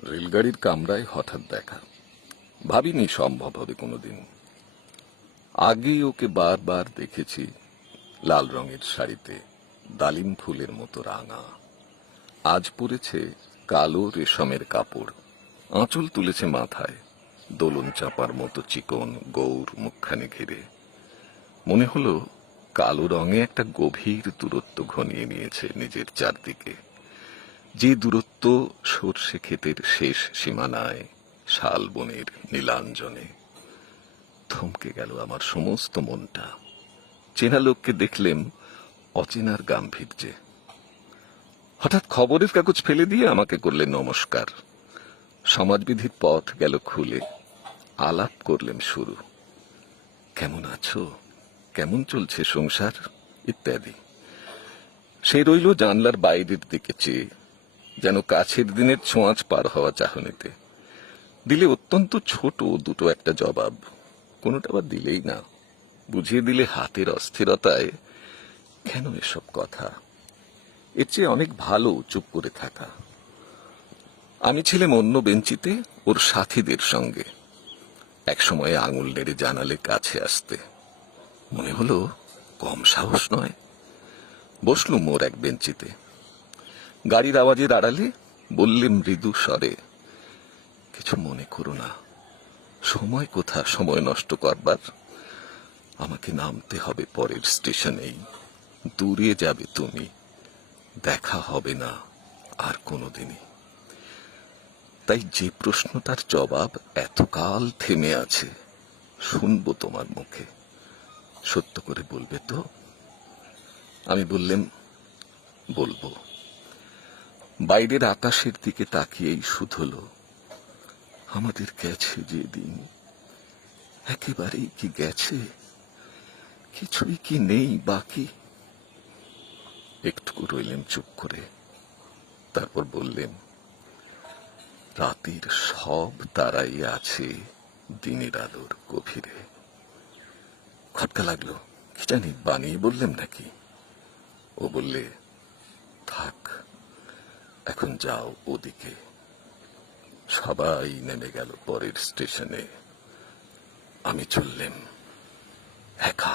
রেলগাড়ির কামরায় হঠাৎ দেখা, ভাবিনি সম্ভব হবে কোনোদিন। আগে ওকে বারবার দেখেছি লাল রঙের শাড়িতে, ডালিম ফুলের মতো রাঙা। আজ পরেছে কালো রেশমের কাপড়, আঁচল তুলেছে মাথায়, দোলন চাপার মতো চিকন গৌর মুখখানে ঘিরে। মনে হলো কালো রঙে একটা গভীর দূরত্ব ঘনিয়ে নিয়েছে নিজের চারদিকে, যে দূরত্ব সর্ষে ক্ষেতের শেষ সীমানায়, শাল বনের নীলাঞ্জনে। থমকে গেল আমার সমস্ত মনটা। চেনা লোককে দেখলেম অচেনার গাম্ভীর্যে। হঠাৎ খবরের কাগজ ফেলে দিয়ে আমাকে করলেন নমস্কার। সমাজবিধির পথ গেল খুলে, আলাপ করলেন শুরু। কেমন আছো, কেমন চলছে সংসার, ইত্যাদি। সে রইল জানলার বাইরের দিকে চেয়ে, যেন কাছের দিনের ছোঁয়াচ পার হওয়া চাহনিতে। দিলে অত্যন্ত ছোট দুটো একটা জবাব, কোনোটা আবার দিলেই না। বুঝিয়ে দিলে হাতের অস্থিরতায় কেন এসব কথা, এর চেয়ে অনেক ভালো চুপ করে থাকা। আমি ছিলাম অন্য বেঞ্চিতে ওর সাথীদের সঙ্গে। এক সময়ে আঙুল নেড়ে জানালে কাছে আসতে। মনে হলো কম সাহস নয়। বসলুম ওর এক বেঞ্চিতে। গাড়ির আওয়াজের আড়ালে বললেন মৃদু স্বরে, কিছু মনে করো না, সময় কোথা সময় নষ্ট করবার। আমাকে নামতে হবে পরের স্টেশনেই, দূরে যাবে তুমি, দেখা হবে না আর কোনোদিনই। তাই যে প্রশ্ন তার জবাব এতকাল থেমে আছে, শুনবো তোমার মুখে, সত্য করে বলবে তো? আমি বললেম, বলবো। বাইরের আকাশের দিকে তাকিয়েই শুধল, আমাদের গেছে যে দিন, একেবারেই কি গেছে, কিছুই কি নেই বাকি? একটুকু রইলেন চুপ করে, তারপর বললেন, রাতের সব তারাই আছে দিনের আলোর গভীরে। খটকা লাগলো, কি জানি বানিয়ে বললেন নাকি। ও বললে, থাক, এখন যাও ওদিকে। সবাই নেমে গেল পরের স্টেশনে, আমি চললেম একা।